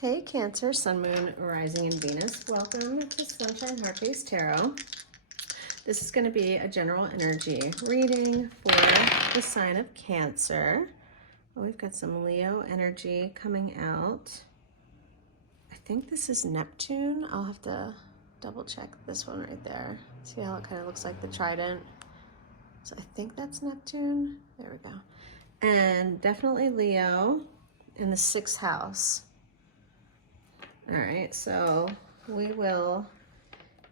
Hey Cancer, Sun, Moon, Rising, and Venus. Welcome to Sunshine Heart-Based Tarot. This is going to be a general energy reading for the sign of Cancer. Oh, we've got some Leo energy coming out. I think this is Neptune. I'll have to double check this one right there. See how it kind of looks like the trident. So I think that's Neptune. There we go. And definitely Leo in the 6th house. All right, so we will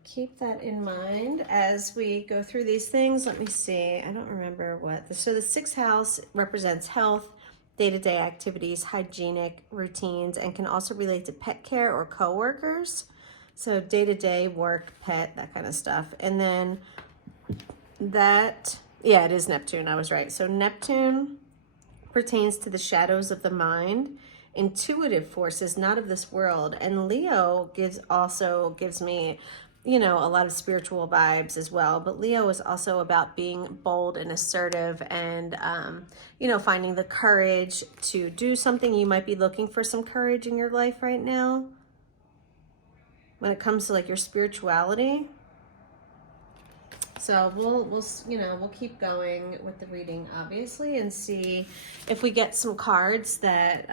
keep that in mind as we go through these things. Let me see. I don't remember what. So the 6th house represents health, day-to-day activities, hygienic routines, and can also relate to pet care or coworkers. So day-to-day work, pet, that kind of stuff. And then that, yeah, it is Neptune. I was right. So Neptune pertains to the shadows of the mind, intuitive forces not of this world, and Leo also gives me, you know, a lot of spiritual vibes as well. But Leo is also about being bold and assertive, and you know, finding the courage to do something. You might be looking for some courage in your life right now when it comes to like your spirituality. So we'll keep going with the reading, obviously, and see if we get some cards that,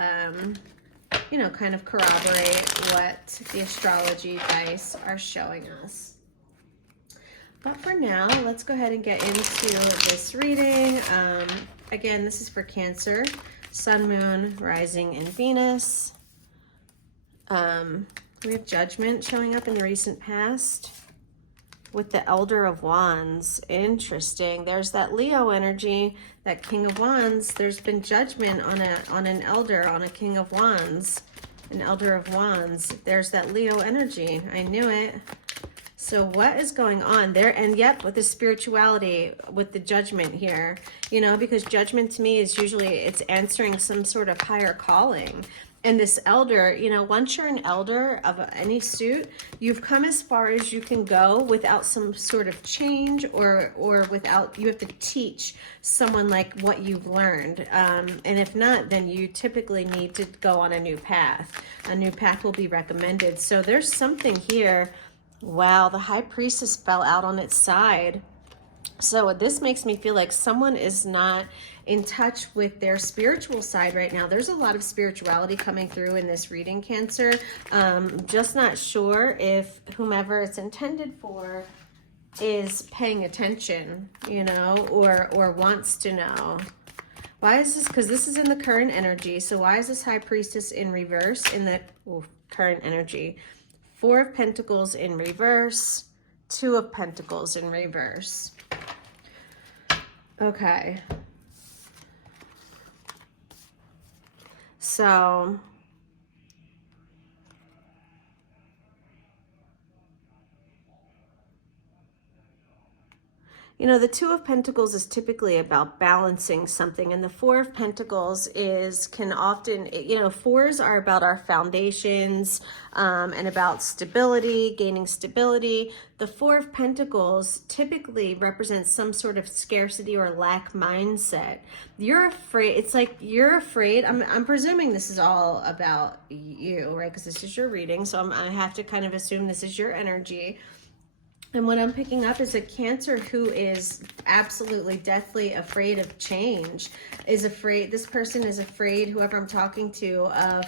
you know, kind of corroborate what the astrology dice are showing us. But for now, let's go ahead and get into this reading. Again, this is for Cancer, Sun, Moon, Rising, and Venus. We have Judgment showing up in the recent past with the Elder of Wands. Interesting. There's that Leo energy, that King of Wands. There's been judgment on an elder, on a King of Wands, an Elder of Wands. There's that Leo energy. I knew it. So what is going on there? And yep, with the spirituality, with the judgment here, you know, because judgment to me is usually, it's answering some sort of higher calling. And this elder, you know, once you're an elder of any suit, you've come as far as you can go without some sort of change, or without, you have to teach someone like what you've learned. And if not, then you typically need to go on a new path. A new path will be recommended. So there's something here. Wow, the High Priestess fell out on its side. So this makes me feel like someone is not in touch with their spiritual side right now. There's a lot of spirituality coming through in this reading, Cancer. Just not sure if whomever it's intended for is paying attention, you know, or wants to know. Why is this? Because this is in the current energy. So why is this High Priestess in reverse in the current energy? 4 of Pentacles in reverse, 2 of Pentacles in reverse. Okay. So you know, the 2 of Pentacles is typically about balancing something, and the 4 of Pentacles can often, you know, 4s are about our foundations, and about stability, gaining stability. The 4 of Pentacles typically represents some sort of scarcity or lack mindset. You're afraid. It's like you're afraid. I'm presuming this is all about you, right? Because this is your reading, so I have to kind of assume this is your energy. And what I'm picking up is a Cancer who is absolutely deathly afraid of change, is afraid, this person is afraid, whoever I'm talking to, of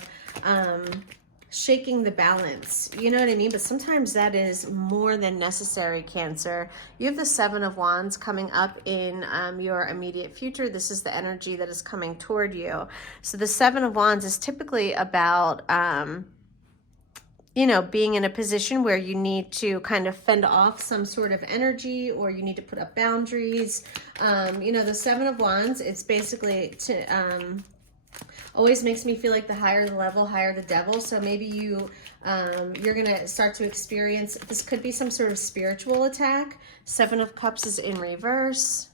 shaking the balance. You know what I mean? But sometimes that is more than necessary, Cancer. You have the 7 of Wands coming up in your immediate future. This is the energy that is coming toward you. So the 7 of Wands is typically about you know, being in a position where you need to kind of fend off some sort of energy, or you need to put up boundaries. You know, the 7 of Wands, it's basically to, always makes me feel like the higher the level, higher the devil. So maybe you're going to start to experience, this could be some sort of spiritual attack. 7 of Cups is in reverse.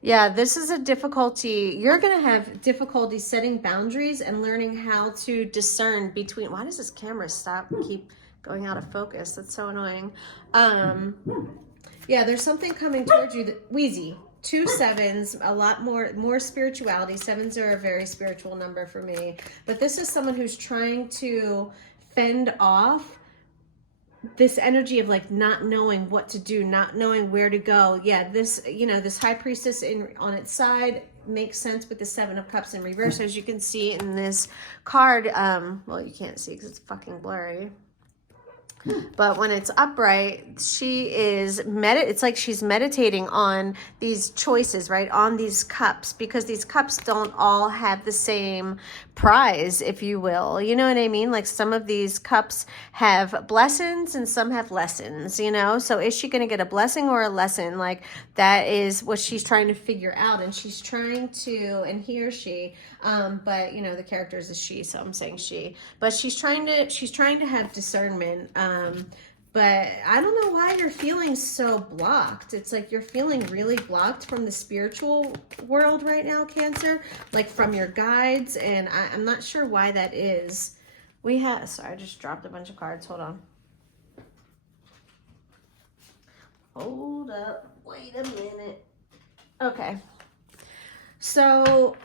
Yeah, this is a difficulty. You're going to have difficulty setting boundaries and learning how to discern between, why does this camera keep going out of focus? That's so annoying. Yeah, there's something coming towards you that, Wheezy, two sevens, a lot more spirituality. Sevens are a very spiritual number for me. But this is someone who's trying to fend off this energy of like not knowing what to do, not knowing where to go. Yeah, this, you know, this high priestess on its side makes sense with the Seven of Cups in reverse, as you can see in this card. Well, you can't see because it's fucking blurry. But when it's upright, she is it's like she's meditating on these choices, right? On these cups, because these cups don't all have the same prize, if you will. You know what I mean? Like some of these cups have blessings and some have lessons, you know? So is she going to get a blessing or a lesson? Like that is what she's trying to figure out. And she's trying to, and he or she, but you know, the character is a she, so I'm saying she, but she's trying to have discernment. But I don't know why you're feeling so blocked. It's like you're feeling really blocked from the spiritual world right now, Cancer, like from your guides. And I'm not sure why that is. Sorry, I just dropped a bunch of cards. Hold on. Hold up. Wait a minute. Okay. So,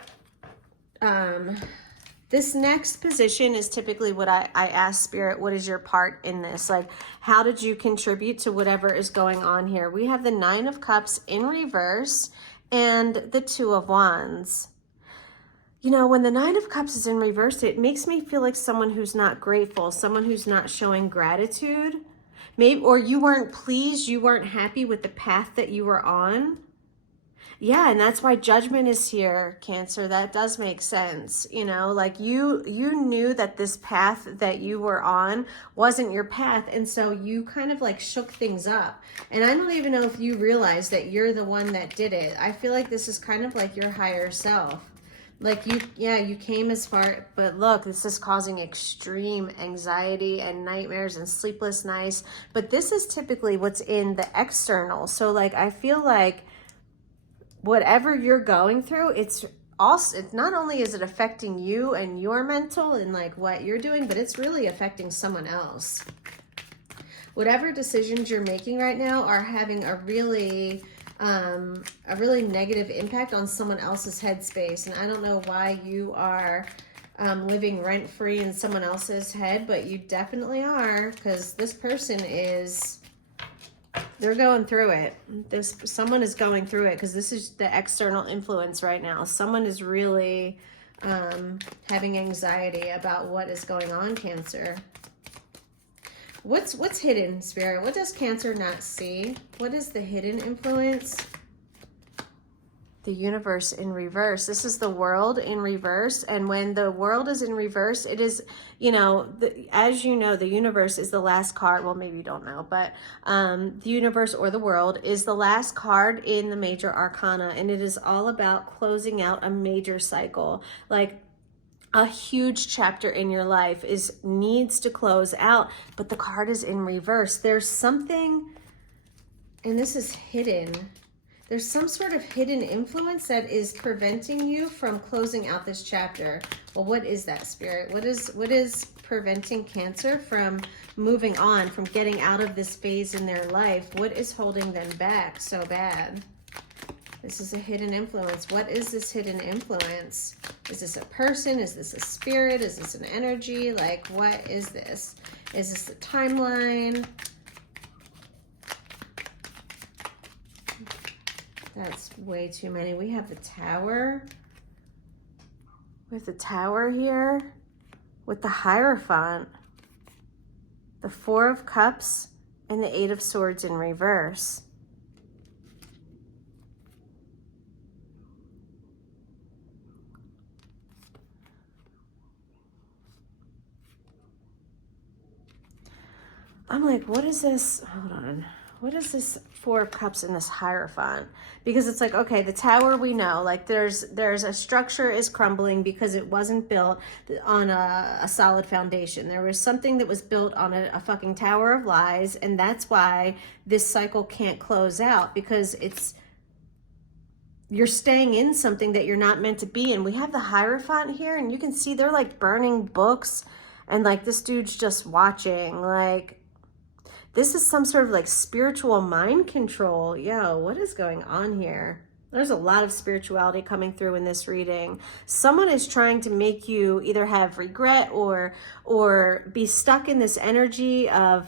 this next position is typically what I ask Spirit, what is your part in this? Like, how did you contribute to whatever is going on here? We have the Nine of Cups in reverse and the Two of Wands. You know, when the Nine of Cups is in reverse, it makes me feel like someone who's not grateful, someone who's not showing gratitude. Maybe, or you weren't pleased, you weren't happy with the path that you were on. Yeah, and that's why Judgment is here, Cancer. That does make sense. You know, like you knew that this path that you were on wasn't your path. And so you kind of like shook things up. And I don't even know if you realize that you're the one that did it. I feel like this is kind of like your higher self. Like you came as far, but look, this is causing extreme anxiety and nightmares and sleepless nights. But this is typically what's in the external. So like, I feel like whatever you're going through, it's not only is it affecting you and your mental and like what you're doing, but it's really affecting someone else. Whatever decisions you're making right now are having a really negative impact on someone else's headspace. And I don't know why you are living rent-free in someone else's head, but you definitely are, because this person they're going through it. Someone is going through it, because this is the external influence right now. Someone is really having anxiety about what is going on, Cancer. What's hidden, Spirit? What does Cancer not see? What is the hidden influence? The universe in reverse. This is the world in reverse. And when the world is in reverse, it is, you know, as you know, the universe is the last card. Well, maybe you don't know, but the universe or the world is the last card in the major arcana. And it is all about closing out a major cycle. Like a huge chapter in your life needs to close out, but the card is in reverse. There's something, and this is hidden. There's some sort of hidden influence that is preventing you from closing out this chapter. Well, what is that, Spirit? What is preventing Cancer from moving on, from getting out of this phase in their life? What is holding them back so bad? This is a hidden influence. What is this hidden influence? Is this a person? Is this a spirit? Is this an energy? Like, what is this? Is this a timeline? That's way too many. We have the Tower. With the Tower here. With the Hierophant. The Four of Cups. And the Eight of Swords in reverse. I'm like, what is this? Hold on. What is this Four of Cups in this Hierophant? Because it's like, okay, the Tower, we know, like there's a structure is crumbling because it wasn't built on a solid foundation. There was something that was built on a fucking tower of lies, and that's why this cycle can't close out, because you're staying in something that you're not meant to be in. We have the Hierophant here, and you can see they're like burning books, and like this dude's just watching. Like, this is some sort of like spiritual mind control. Yo, what is going on here? There's a lot of spirituality coming through in this reading. Someone is trying to make you either have regret or be stuck in this energy of,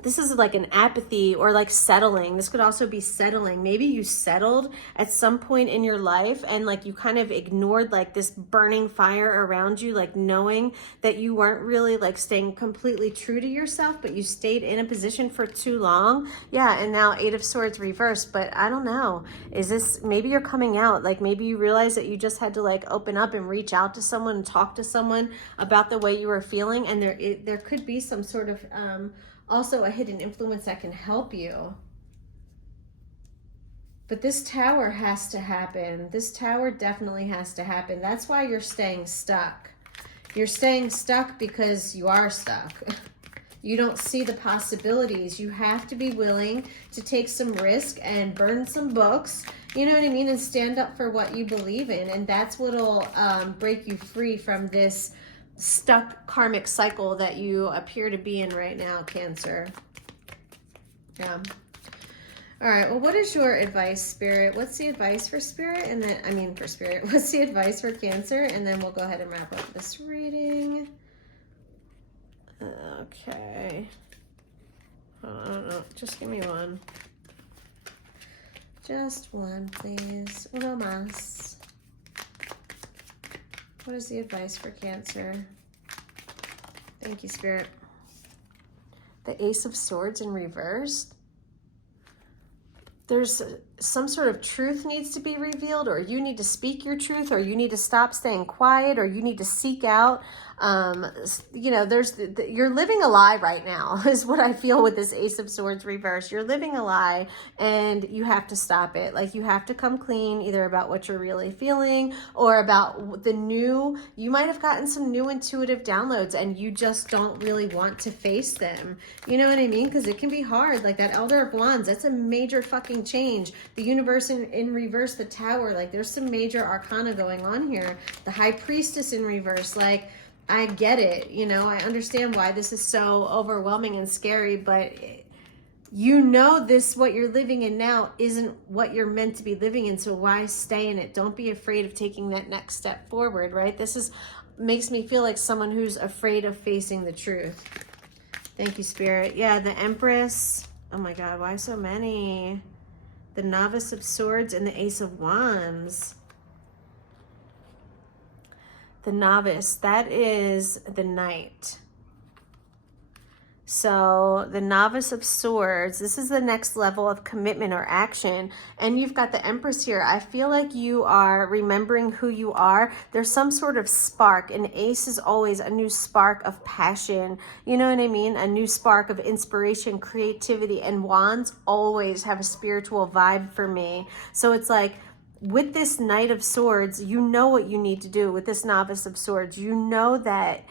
this is like an apathy or like settling. This could also be settling. Maybe you settled at some point in your life and like you kind of ignored like this burning fire around you, like knowing that you weren't really like staying completely true to yourself, but you stayed in a position for too long. Yeah, and now 8 of Swords reversed, but I don't know. Is this, maybe you're coming out, like maybe you realize that you just had to like open up and reach out to someone and talk to someone about the way you were feeling, and there could be some sort of also a hidden influence that can help you. But this tower has to happen. This tower definitely has to happen. That's why you're staying stuck. You're staying stuck because you are stuck. You don't see the possibilities. You have to be willing to take some risk and burn some books, you know what I mean, and stand up for what you believe in. And that's what'll break you free from this stuck karmic cycle that you appear to be in right now, Cancer. Yeah. All right, well, what is your advice, Spirit? What's the advice for Spirit? And then, I mean, for Spirit, what's the advice for Cancer? And then we'll go ahead and wrap up this reading. Okay. Just give me one. Just one, please. Uno más. What is the advice for Cancer? Thank you, Spirit. The Ace of Swords in reverse. There's some sort of truth needs to be revealed, or you need to speak your truth, or you need to stop staying quiet, or you need to seek out. You know, you're living a lie right now is what I feel with this Ace of Swords reverse. You're living a lie and you have to stop it. Like, you have to come clean either about what you're really feeling or about you might have gotten some new intuitive downloads and you just don't really want to face them. You know what I mean? Because it can be hard. Like that Elder of Wands, that's a major fucking change. The universe in reverse, the Tower, like there's some major arcana going on here. The High Priestess in reverse, like, I get it, you know, I understand why this is so overwhelming and scary, but you know what you're living in now isn't what you're meant to be living in, so why stay in it? Don't be afraid of taking that next step forward, right? This makes me feel like someone who's afraid of facing the truth. Thank you, Spirit. Yeah, the Empress. Oh my God, why so many? The Novice of Swords and the Ace of Wands. The Novice, that is the Knight. So the Novice of Swords, this is the next level of commitment or action. And you've got the Empress here. I feel like you are remembering who you are. There's some sort of spark. An ace is always a new spark of passion. You know what I mean? A new spark of inspiration, creativity. And wands always have a spiritual vibe for me. So it's like, with this Knight of Swords, you know what you need to do. With this Novice of Swords, you know that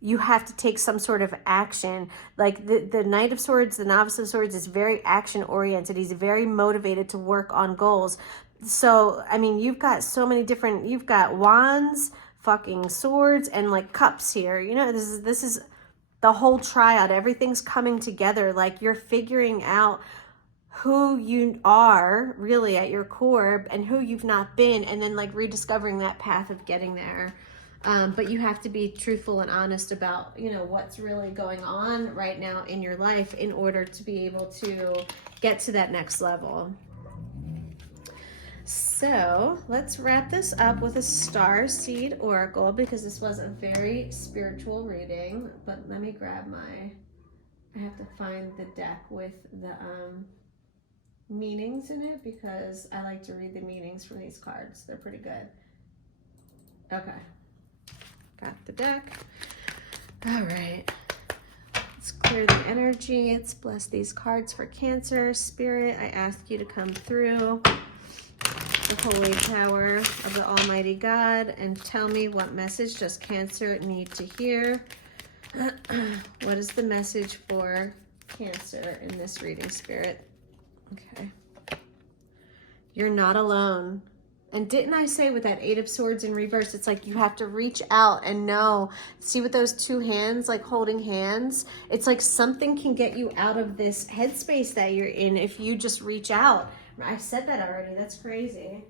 you have to take some sort of action. Like the Knight of Swords, the Novice of Swords is very action oriented. He's very motivated to work on goals. So, I mean, you've got so many different, you've got wands, fucking swords, and like cups here. You know, this is the whole triad. Everything's coming together. Like you're figuring out who you are really at your core and who you've not been, and then like rediscovering that path of getting there. But you have to be truthful and honest about, you know, what's really going on right now in your life in order to be able to get to that next level. So let's wrap this up with a Star Seed Oracle, because this was a very spiritual reading. But let me grab I have to find the deck with the meanings in it, because I like to read the meanings from these cards. They're pretty good. Okay. Got the deck. All right. Let's clear the energy. Let's bless these cards for Cancer. Spirit, I ask you to come through the Holy Tower of the Almighty God and tell me what message does Cancer need to hear. What is the message for Cancer in this reading, Spirit? Okay. You're not alone. And didn't I say with that 8 of Swords in reverse, it's like you have to reach out and know. See with those two hands, like holding hands, it's like something can get you out of this headspace that you're in if you just reach out, I said that already. That's crazy.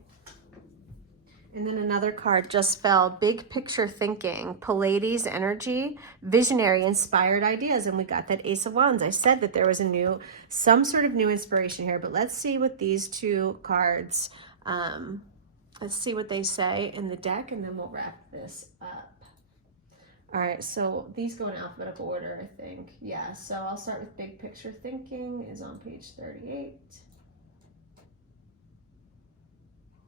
And then another card just fell. Big picture thinking, Pleiades energy, visionary, inspired ideas. And we got that Ace of Wands. I said that there was some sort of new inspiration here. But let's see what these two cards, let's see what they say in the deck, and then we'll wrap this up. All right, so these go in alphabetical order, I think. Yeah, so I'll start with big picture thinking is on page 38.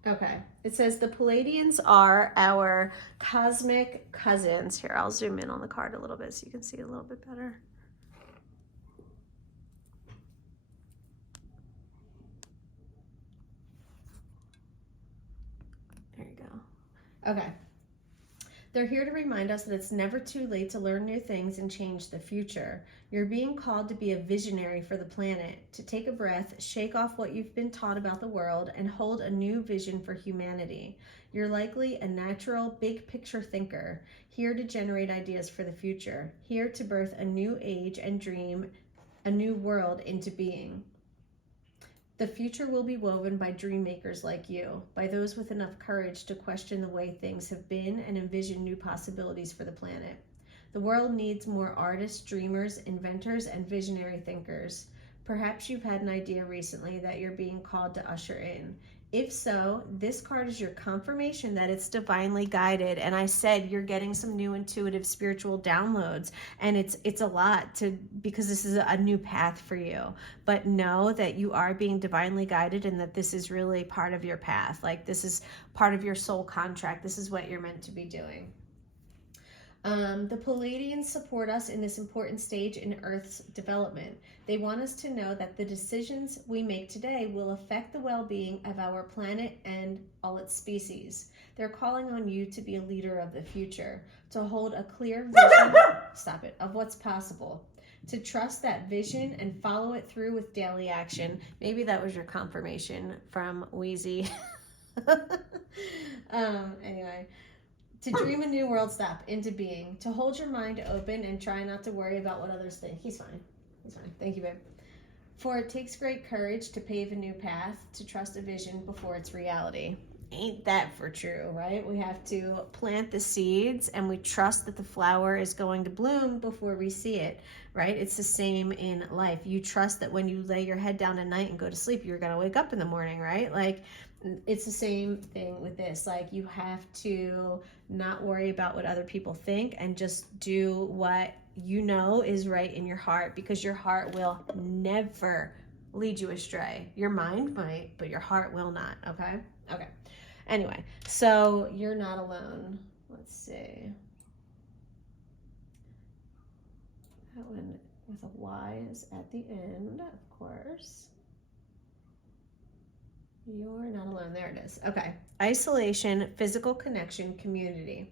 Okay, it says the Pleiadians are our cosmic cousins. Here, I'll zoom in on the card a little bit so you can see it a little bit better. There you go. Okay. They're here to remind us that it's never too late to learn new things and change the future. You're being called to be a visionary for the planet, to take a breath, shake off what you've been taught about the world, and hold a new vision for humanity. You're likely a natural, big picture thinker, here to generate ideas for the future, here to birth a new age and dream a new world into being. The future will be woven by dream makers like you, by those with enough courage to question the way things have been and envision new possibilities for the planet. The world needs more artists, dreamers, inventors, and visionary thinkers. Perhaps you've had an idea recently that you're being called to usher in. If so, this card is your confirmation that it's divinely guided. And I said you're getting some new intuitive spiritual downloads, and it's a lot because this is a new path for you. But know that you are being divinely guided, and that this is really part of your path. Like, this is part of your soul contract. This is what you're meant to be doing. The Pleiadians support us in this important stage in Earth's development. They want us to know that the decisions we make today will affect the well-being of our planet and all its species. They're calling on you to be a leader of the future, to hold a clear vision of what's possible, to trust that vision and follow it through with daily action. Maybe that was your confirmation from Wheezy. Anyway. To dream a new world step into being, to hold your mind open and try not to worry about what others think. He's fine. He's fine. Thank you, babe. For it takes great courage to pave a new path, to trust a vision before it's reality. Ain't that for true, right? We have to plant the seeds, and we trust that the flower is going to bloom before we see it, right? It's the same in life. You trust that when you lay your head down at night and go to sleep, you're going to wake up in the morning, right? Like, it's the same thing with this. Like, you have to not worry about what other people think and just do what you know is right in your heart, because your heart will never lead you astray. Your mind might, but your heart will not. Okay. Anyway, so you're not alone. Let's see. That one with a Y is at the end, of course. You're not alone. There it is. Okay. Isolation, physical connection, community.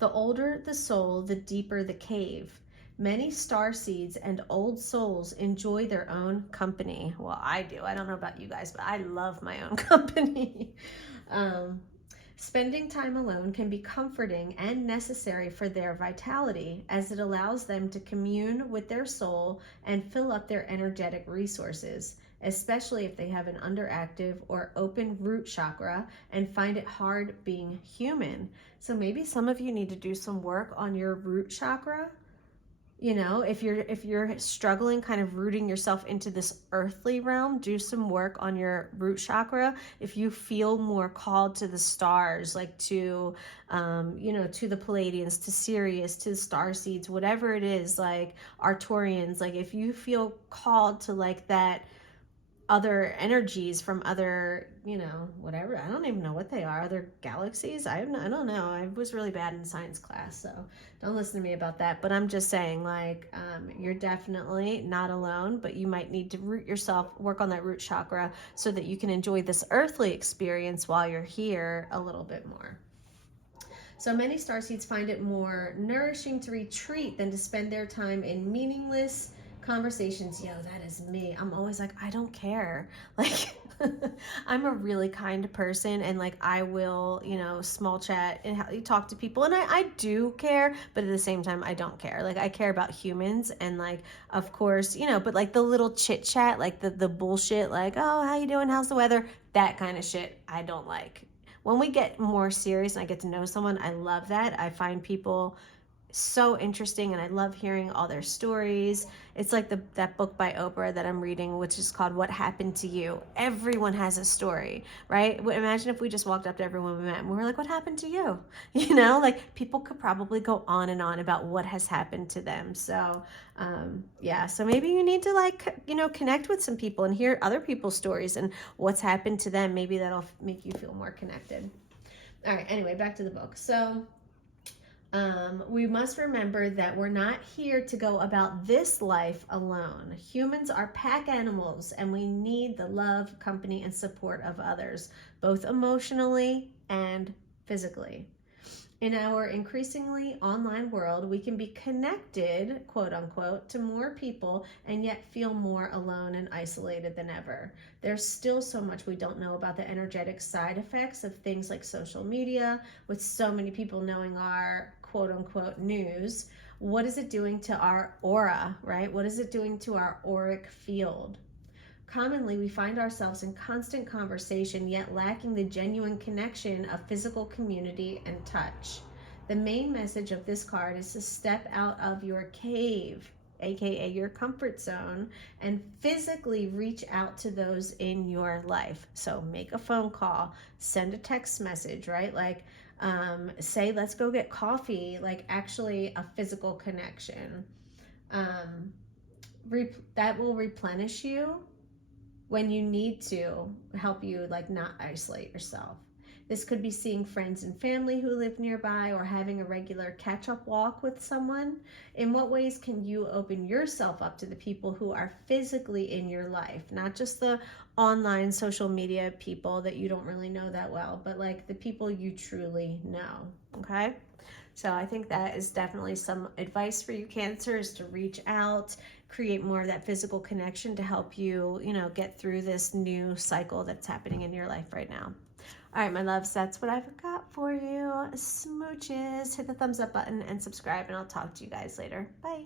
The older the soul, the deeper the cave. Many starseeds and old souls enjoy their own company. Well, I do. I don't know about you guys, but I love my own company. Spending time alone can be comforting and necessary for their vitality, as it allows them to commune with their soul and fill up their energetic resources, especially if they have an underactive or open root chakra and find it hard being human. So maybe some of you need to do some work on your root chakra. You know, if you're struggling kind of rooting yourself into this earthly realm, do some work on your root chakra. If you feel more called to the stars, like to, to the Pleiadians, to Sirius, to the starseeds, whatever it is, like Arcturians, like if you feel called to like that, other energies from other, whatever, I don't even know what they are, other galaxies, I don't know. I was really bad in science class, so don't listen to me about that. But I'm just saying, like, you're definitely not alone, but you might need to work on that root chakra so that you can enjoy this earthly experience while you're here a little bit more. So many starseeds find it more nourishing to retreat than to spend their time in meaningless conversations. That is me. I'm always like, I don't care. Like, I'm a really kind person, and like I will, small chat and talk to people, and I do care, but at the same time I don't care. Like I care about humans, and like of course, but like the little chit chat, like the bullshit, like, oh, how you doing, how's the weather, that kind of shit I don't like. When we get more serious and I get to know someone, I love that. I find people so interesting, and I love hearing all their stories. It's like that book by Oprah that I'm reading, which is called What Happened to You. Everyone has a story, right? Imagine if we just walked up to everyone we met and we were like, what happened to you? Like people could probably go on and on about what has happened to them. So yeah, so maybe you need to like, connect with some people and hear other people's stories and what's happened to them. Maybe that'll make you feel more connected. All right, anyway, back to the book. So we must remember that we're not here to go about this life alone. Humans are pack animals, and we need the love, company, and support of others, both emotionally and physically. In our increasingly online world, we can be connected, quote unquote, to more people and yet feel more alone and isolated than ever. There's still so much we don't know about the energetic side effects of things like social media, with so many people knowing our quote unquote news. What is it doing to our aura, right? What is it doing to our auric field? Commonly, we find ourselves in constant conversation, yet lacking the genuine connection of physical community and touch. The main message of this card is to step out of your cave, aka your comfort zone, and physically reach out to those in your life. So make a phone call, send a text message, right? Like say, let's go get coffee, like actually a physical connection. That will replenish you when you need to help you like not isolate yourself. This could be seeing friends and family who live nearby, or having a regular catch-up walk with someone. In what ways can you open yourself up to the people who are physically in your life? Not just the online social media people that you don't really know that well, but like the people you truly know, okay? So I think that is definitely some advice for you, Cancer, is to reach out, create more of that physical connection to help you, get through this new cycle that's happening in your life right now. All right, my loves, that's what I've got for you. Smooches. Hit the thumbs up button and subscribe, and I'll talk to you guys later. Bye.